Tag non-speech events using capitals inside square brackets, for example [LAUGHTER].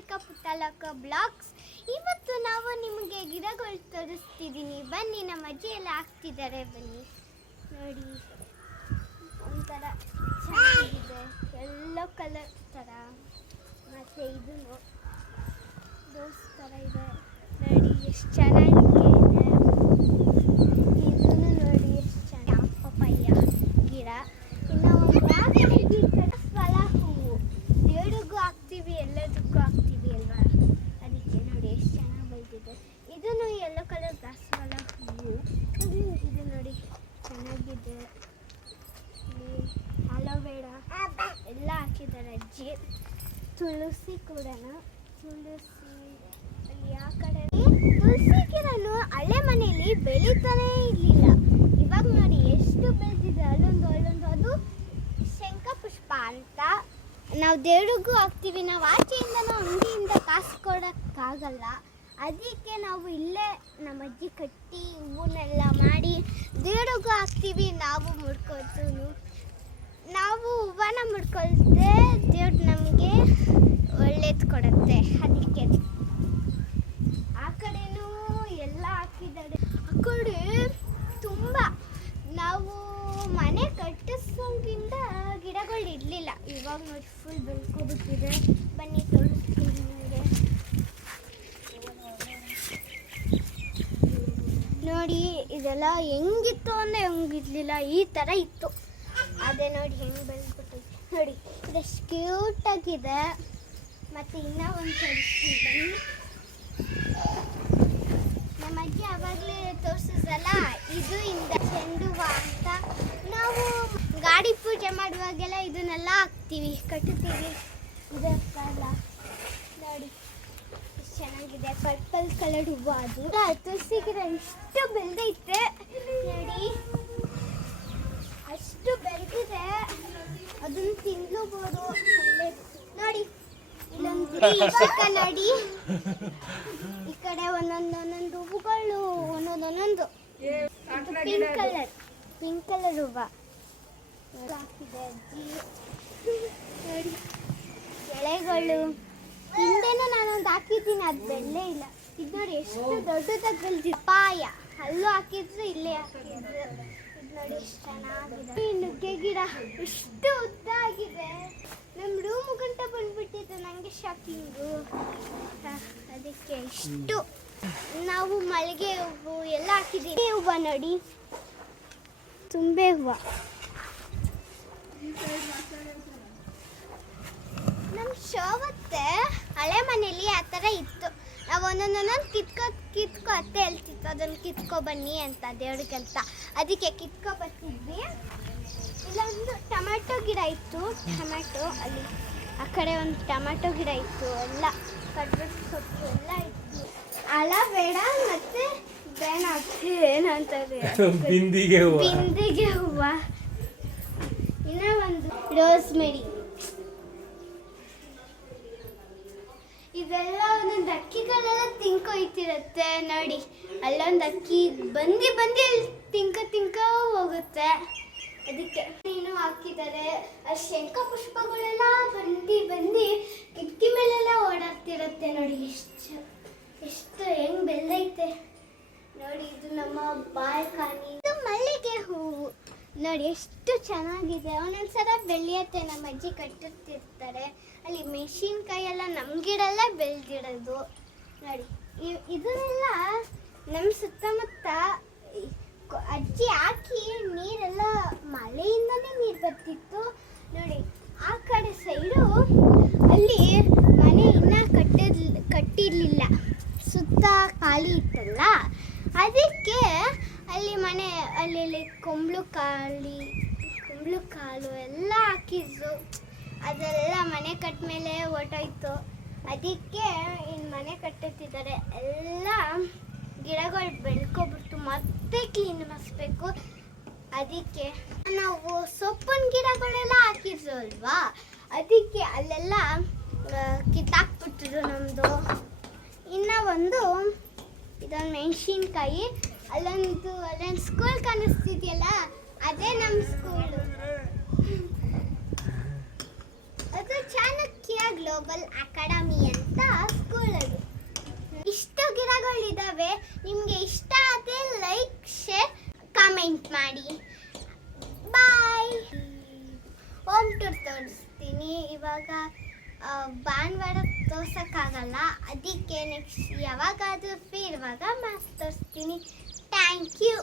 Chandrika ಪುಟ್ಟಲಕ blogs ಇವತ್ತು ನಾವು ನಿಮಗೆ ಗಿಡಗಳು ತೋರಿಸ್ತಿದ್ದೀನಿ. ಬನ್ನಿ, ನಮ್ಮ ಅಜ್ಜಿ ಎಲ್ಲ ಹಾಕ್ತಿದ್ದಾರೆ. ಬನ್ನಿ. ನೋಡಿ. ಒಂಥರ ಚೆನ್ನಾಗಿದೆ. ಎಲ್ಲೋ ಕಲರ್ ಥರ ಮತ್ತು ಇದು ದೋಸ್ ಥರ ಇದೆ. ನೋಡಿ, ಎಷ್ಟು ಚೆನ್ನಾಗಿದೆ. ಇದನ್ನು ನೋಡಿ ಎಷ್ಟು ಚೆನ್ನಾಗಿ ಪಪ್ಪಾಯ ಗಿಡ ಇನ್ನು ಆ ಕಡೆ ಈ ಕಡೆ ಫಲ ಹೂವು ದೇವರಿಗೂ ಹಾಕ್ತೀವಿ ಎಲ್ಲದಕ್ಕೂ ಹಾಕ್ತೀವಿ ಅಲ್ವಾ ಅದಕ್ಕೆ ನೋಡಿ ಎಷ್ಟು ಚೆನ್ನಾಗಿ ಬೆಳೆದಿದೆ ಇದನ್ನು ಯೆಲ್ಲೋ ಕಲರ್ ದಾಸವಾಳ ಹೂವು ಅದು ಇದು ನೋಡಿ ಚೆನ್ನಾಗಿದೆ ಇಲ್ಲಿ ಅಲೋವೆರಾ ಎಲ್ಲ ಅಜ್ಜಿ ತುಳಸಿ ಕೂಡ ತುಳಸಿ ಆ ಕಡೆ ತುಳಸಿ ಗಿಡನು ಹಳೆ ಮನೆಯಲ್ಲಿ ಬೆಳೀತಾನೇ ಇರಲಿಲ್ಲ. ಇವಾಗ ನೋಡಿ ಎಷ್ಟು ಬೆಳೆದಿದೆ, ಅಲ್ಲೊಂದು ಅಲ್ಲೊಂದು, ಅದು ಶಂಖ ಪುಷ್ಪ ಅಂತ. ನಾವು ದೇವ್ರಿಗೂ ಹಾಕ್ತೀವಿ, ನಾವು ಆಚೆಯಿಂದನೂ ಅಂಗಡಿಯಿಂದ ಕಾಸು ಕೊಡೋಕ್ಕಾಗಲ್ಲ. ಅದಕ್ಕೆ ನಾವು ಇಲ್ಲೇ ನಮ್ಮ ಅಜ್ಜಿ ಕಟ್ಟಿ ಹೂವನ್ನೆಲ್ಲ ಮಾಡಿ ದೇವ್ರಿಗೂ ಹಾಕ್ತೀವಿ, ನಾವು ಮುಡ್ಕೊಳ್ತು ನಾವು ಹೂವನ ಮುಡ್ಕೊಳ್ತೆ ದೇವ್ರು ನಮಗೆ ಒಳ್ಳೇದು ಕೊಡುತ್ತೆ. ಅದಕ್ಕೆ ಆ ಕಡೆನೂ ಎಲ್ಲ ಹಾಕಿದ್ದಾರೆ. ಆ ಕಡೆ ತುಂಬ ನಾವು ಮನೆ ಕಟ್ಟಿಸೋದ್ರಿಂದ ಗಿಡಗಳು ಇರಲಿಲ್ಲ. ಇವಾಗ ನೋಡಿ ಫುಲ್ ಬೆಳ್ಕೋಬಿಟ್ಟಿದೆ. ಬನ್ನಿ ತೋರಿಸ್ತೀನಿ ನಿಮಗೆ. ನೋಡಿ, ಇದೆಲ್ಲ ಹೆಂಗಿತ್ತು ಅಂದರೆ ಹೆಂಗಿರ್ಲಿಲ್ಲ. ಈ ಥರ ಇತ್ತು. ಅದೇ ನೋಡಿ ಹೆಂಗೆ ಬೆಳೆದ್ಬಿಟ್ಟಿದೆ. ನೋಡಿ, ಇದೆಷ್ಟು ಕ್ಯೂಟಾಗಿದೆ ಮತ್ತು ಇನ್ನೂ ಒಂದು ತೋರಿಸ್ತೀನಿ ಬನ್ನಿ ನಮ್ಮ ಅಜ್ಜಿ ಆವಾಗಲೇ ತೋರಿಸಿದ್ರಲ್ಲ ಇದು ಇಂದ ಚೆಂಡು ಅಂತ ನಾವು ಗಾಡಿ ಪೂಜೆ ಮಾಡುವಾಗೆಲ್ಲ ಇದನ್ನೆಲ್ಲ ಹಾಕ್ತೀವಿ ಕಟ್ಟುತ್ತೀವಿ ಇದಕ್ಕಲ್ಲ ನೋಡಿ ಎಷ್ಟು ಚೆನ್ನಾಗಿದೆ ಪರ್ಪಲ್ ಕಲರ್ ಹೂವು ಅದು ತುಳಸಿ ಗಿಡ ಇಷ್ಟು ಬೆಳೆದೈತೆ ನೋಡಿ ಅಷ್ಟು ಬೆಳೆದಿದೆ ಅದನ್ನ ತಿನ್ಲೂಬೋದು ಒಳ್ಳೆ ನೋಡಿ ಇಲ್ಲೊಂದು ಇವಾಗ [LAUGHS] ನೋಡಿ ಈ ಕಡೆ ಒಂದೊಂದು ಒಂದೊಂದು ಹೂವುಗಳು ಒಂದೊಂದು ಒಂದೊಂದು. ಪಿಂಕ್ ಕಲರ್ ಪಿಂಕ್ ಕಲರ್ ಹೂವು. ಹಾಕಿದೆ ಅಜ್ಜಿ. ನೋಡಿ ಎಳೆಗಳು. ಹಿಂದೆನೂ ನಾನೊಂದು ಹಾಕಿದ್ದೀನಿ ಅದು ಬೆಳ್ಳೆ ಇಲ್ಲ. ಇದು ನೋಡಿ ಎಷ್ಟು ದೊಡ್ಡದಾಗಿ ಬೆಳೆದಿದೆ ಪಾಯ. ಅಲ್ಲೂ ಹಾಕಿದ್ರು ಇಲ್ಲೇ ಹಾಕಿದ್ರು. ಇದು ನೋಡಿ ಎಷ್ಟು ಚೆನ್ನಾಗಿದೆ. ನುಗ್ಗೆ ಗಿಡ ಎಷ್ಟು ಶಾಕಿಂಗು ಅದಕ್ಕೆ ಇಷ್ಟು. ನಾವು ಮಲ್ಲಿಗೆ ಹೂವು ಎಲ್ಲ ಹಾಕಿದ್ದೀವಿ. ಹೂವು ನೋಡಿ. ತುಂಬೆ ಹೂವು. ನಮ್ಮ ಶೋವತ್ತೆ ಹಳೆ ಮನೇಲಿ ಆ ಥರ ಇತ್ತು. ನಾವು ಒಂದೊಂದೊಂದೊಂದು ಕಿತ್ಕೋ ಕಿತ್ಕೋ ಅತ್ತೆ ಹೇಳ್ತಿತ್ತು, ಅದನ್ನು ಕಿತ್ಕೊ ಬನ್ನಿ ಅಂತ ದೇವ್ರ ಅಂತ ಅದಕ್ಕೆ ಕಿತ್ಕೋ ಬರ್ತಿದ್ವಿ. ಇಲ್ಲೊಂದು ಟೊಮೆಟೊ ಗಿಡ ಇತ್ತು. ಟೊಮೆಟೊ ಅಲ್ಲಿ ಆ ಕಡೆ ಒಂದು ಟೊಮೆಟೊ ಗಿಡ ಇತ್ತು ಎಲ್ಲ ಕಡ್ಬದ ಸೊಪ್ಪು ಎಲ್ಲ ಇತ್ತು. ಅಲಬೇಡ ಮತ್ತೆ ಬೇಡ. ಏನಂತಾರೆ [LAUGHS] ಬಿಂದಿಗೆ ಹೂವ. ಬಿಂದಿಗೆ ಹೂವ. ಇನ್ನ ಒಂದು ರೋಸ್ ಮೇರಿ ಇದೆಲ್ಲ ಒಂದೊಂದು ಅಕ್ಕಿಗಳೆಲ್ಲ ತಿನ್ಕೊಯ್ತಿರತ್ತೆ ನೋಡಿ. ಅಲ್ಲೊಂದು ಅಕ್ಕಿ ಬಂದು ಬಂದು ಅಲ್ಲಿ ತಿಂಕ ತಿಂಕ ಹೋಗುತ್ತೆ. ಅದಕ್ಕೆ ನೀನು ಹಾಕಿದ್ದಾರೆ ಆ ಶಂಖ ಪುಷ್ಪಗಳೆಲ್ಲ ಬಂದು ಬಂದು ಕಿಟಕಿ ಮೇಲೆಲ್ಲ ಓಡಾಡ್ತಿರತ್ತೆ ನೋಡಿ. ಎಷ್ಟು ಎಷ್ಟು ಹೆಂಗ್ ಬೆಲ್ಲೈತೆ. ನೋಡಿ, ಇದು ನಮ್ಮ ಬಾಲ್ಕನಿ. ಇದು ಮಲ್ಲಿಗೆ ಹೂವು. ನೋಡಿ, ಎಷ್ಟು ಚೆನ್ನಾಗಿದೆ. ಒಂದೊಂದ್ಸಲ ಬೆಳೆಯುತ್ತೆ. ನಮ್ಮ ಅಜ್ಜಿ ಕಟ್ಟುತ್ತಿರ್ತಾರೆ ಅಲ್ಲಿ ಮೆಣಸಿನ್ಕಾಯಿ ಎಲ್ಲ ನಮ್ಮ ಗಿಡಲ್ಲೇ ಬೆಳ್ದಿಡೋದು. ನೋಡಿ ಇದನ್ನೆಲ್ಲ ನಮ್ಮ ಸುತ್ತಮುತ್ತ ಅಜ್ಜಿ ಹಾಕಿ ನೀರೆಲ್ಲ ಮಳೆಯಿಂದನೇ ನೀರು ಬರ್ತಿತ್ತು. ನೋಡಿ, ಆ ಕಡೆ ಸೈಡು ಅಲ್ಲಿ ಮನೆ ಇನ್ನ ಕಟ್ಟಿರ್ ಕಟ್ಟಿರಲಿಲ್ಲ. ಸುತ್ತ ಖಾಲಿ ಇತ್ತಲ್ಲ? ಅದಕ್ಕೆ ಅಲ್ಲಿ ಮನೆ ಅಲ್ಲಿ ಕೊಂಬ್ಳು ಕಾಳಿ, ಕೊಂಬಳು ಕಾಲು ಎಲ್ಲ ಹಾಕಿದ್ರು. ಅದೆಲ್ಲ ಮನೆ ಕಟ್ಟ ಮೇಲೆ ಹೊರ್ಟೋಯ್ತು. ಅದಕ್ಕೆ ಇನ್ನು ಮನೆ ಕಟ್ಟುತ್ತಿದ್ದಾರೆ ಎಲ್ಲ ಗಿಡಗಳು ಬೆಳ್ಕೊಬಿಟ್ಟು ಮತ್ತೆ ಕ್ಲೀನ್ ಮಾಡಿಸ್ಬೇಕು ಅದಕ್ಕೆ ನಾವು ಸೊಪ್ಪಿನ ಗಿಡಗಳೆಲ್ಲ ಹಾಕಿದ್ರು ಅಲ್ವಾ? ಅದಕ್ಕೆ ಅಲ್ಲೆಲ್ಲ ಕಿತ್ತಾಕ್ಬಿಟ್ಟಿದ್ರು ನಮ್ಮದು ಇನ್ನು ಒಂದು ಇದೊಂದು ಮೆಣಸಿನ್ಕಾಯಿ, ಅಲ್ಲೊಂದು ಅಲ್ಲೊಂದು ಸ್ಕೂಲ್ ಕಾಣಿಸ್ತಿದೆಯಲ್ಲ, ಅದೇ ನಮ್ಮ ಸ್ಕೂಲ್ ಅದು ಚಾಣಕ್ಯ ಗ್ಲೋಬಲ್ ಅಕಾಡೆಮಿ ಅಂತ ಸ್ಕೂಲ್ ಅದು ಇಷ್ಟು ಗಿಡಗಳಿದಾವೆ ನಿಮಗೆ ಇಷ್ಟ ಆದರೆ ಲೈಕ್ ಶೇರ್ ಕಾಮೆಂಟ್ ಮಾಡಿ ಬಾಯ್ ತೋರಿಸ್ತೀನಿ. ಇವಾಗ ಭಾನುವಾರ ತೋರ್ಸೋಕ್ಕಾಗಲ್ಲ. ಅದಕ್ಕೆ ನೆಕ್ಸ್ಟ್ ಯಾವಾಗಾದರೂ ಫ್ರೀ ಇರುವಾಗ ಮಾಸ್ಕ್ ತೋರಿಸ್ತೀನಿ. Thank you